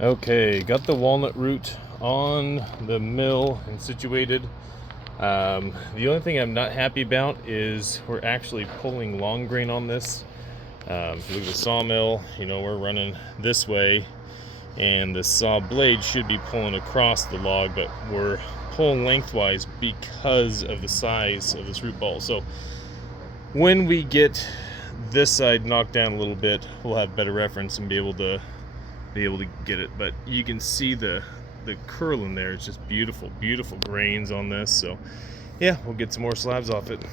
Okay, got the walnut root on the mill and situated. The only thing I'm not happy about is we're actually pulling long grain on this. If you look at the sawmill, we're running this way, and the saw blade should be pulling across the log, but we're pulling lengthwise because of the size of this root ball. So when we get this side knocked down a little bit, we'll have better reference and be able to get it. But you can see the curl in there. It's just beautiful grains on this. So yeah, we'll get some more slabs off it.